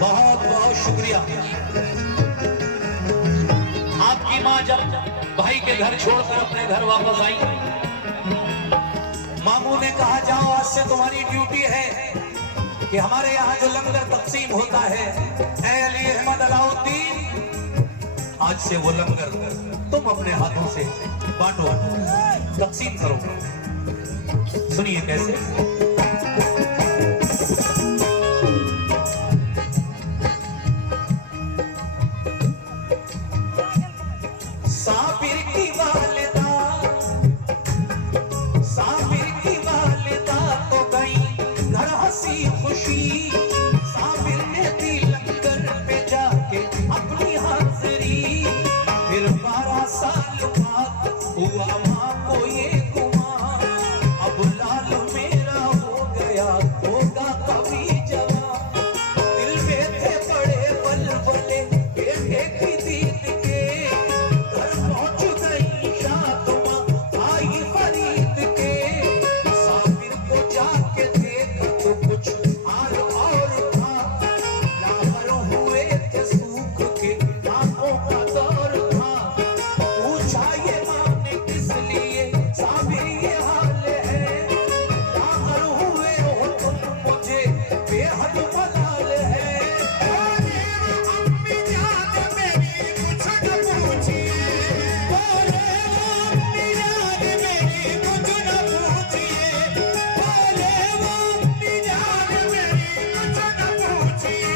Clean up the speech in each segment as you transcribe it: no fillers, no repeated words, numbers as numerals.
बहुत बहुत शुक्रिया। आपकी माँ जब भाई के घर छोड़कर अपने घर वापस आई, मामू ने कहा जाओ आज से तुम्हारी ड्यूटी है कि हमारे यहाँ जो लंगर तकसीम होता है, ऐ अली अहमद अलाउद्दीन, आज से वो लंगर तुम अपने हाथों से बांटो, तकसीम करो। सुनिए कैसे। साबिर की वालिदा, साबिर की वालिदा तो गई घर हंसी खुशी, साबिर ने दी लंगर पे जाके अपनी हाजिरी, फिर 12 साल बाद हुआ माँ को ये गुमान, अब लाल मेरा हो गया होगा कभी जवान, दिल में थे बड़े बलबले बेटे की दीद के, घर पहुंच गई शादुमा आई फरीद के, साबिर को जाके देखा तो कुछ हाल और था, लावर हुए थे सूख के आंखों का दौर था, पूछा ये माँ ने किस लिए साबिर ये हाल है, लावर हुए हो तुम मुझे बेहद मलाल है। अम्मी जान मेरी कुछ न पूछिए, बोले वो अम्मी जान मेरी कुछ न पूछिए, बोले वो अम्मी जान मेरी कुछ न पूछिए,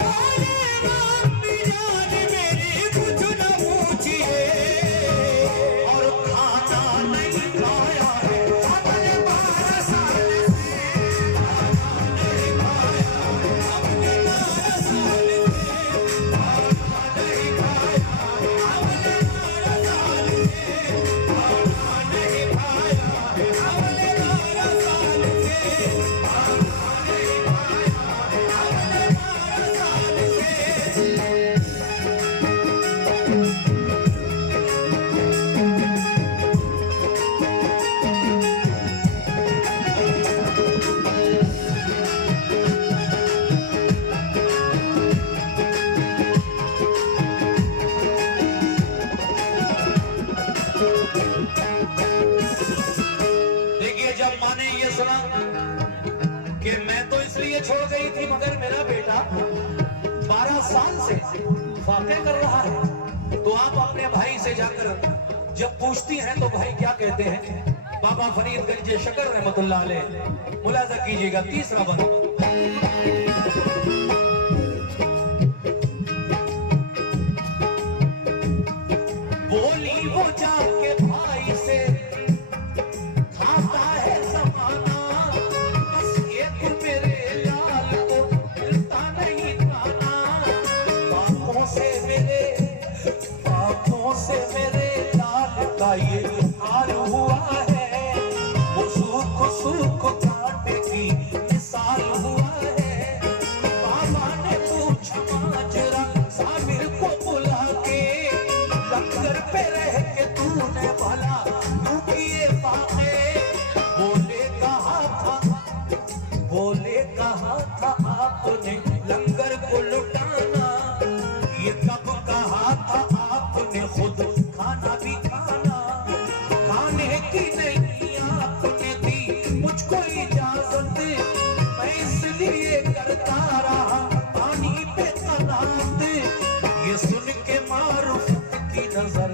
बोले वो अम्मी जान मेरी कुछ न पूछिए, और खाना नहीं खाया है अपने 12 साल से, खाना नहीं खाया अपने 12 साल से, खाना नहीं खाया अपने 12 साल से, खाना नहीं खाया अपने 12 साल से, खाना नहीं खाया अपने 12 साल से। देखिए जब माँ ने ये सुना कि मैं तो इसलिए छोड़ गई थी मगर मेरा बेटा 12 साल से फाके कर रहा है, तो आप अपने भाई से जाकर जब पूछती हैं तो भाई क्या कहते हैं। बाबा फरीदगंज शकर रहमतुल्लाह अलैह, मुलाजा कीजिएगा तीसरा बंद। बोली वो जाके भाई से खाता है ज़माना, बस एक मेरे लाल को मिलता नहीं खाना, बापों से मेरे लाल का ये हाल हुआ है, वो सूख कांटे की मिसाल हुआ है, बाबा ने पूछा माजरा साबिर को बुला के, लंगर पे रह के तूने भला क्यों किए फाके, बोले कहा था आपने लंगर को लुटाना, ये कब कहा था आपने खुद खाना भी खाना, खाने की नहीं आपने दी मुझको इजाजत, मैं इसलिए करता रहा पानी पे तनात, ये सुन के मारूफ की नजर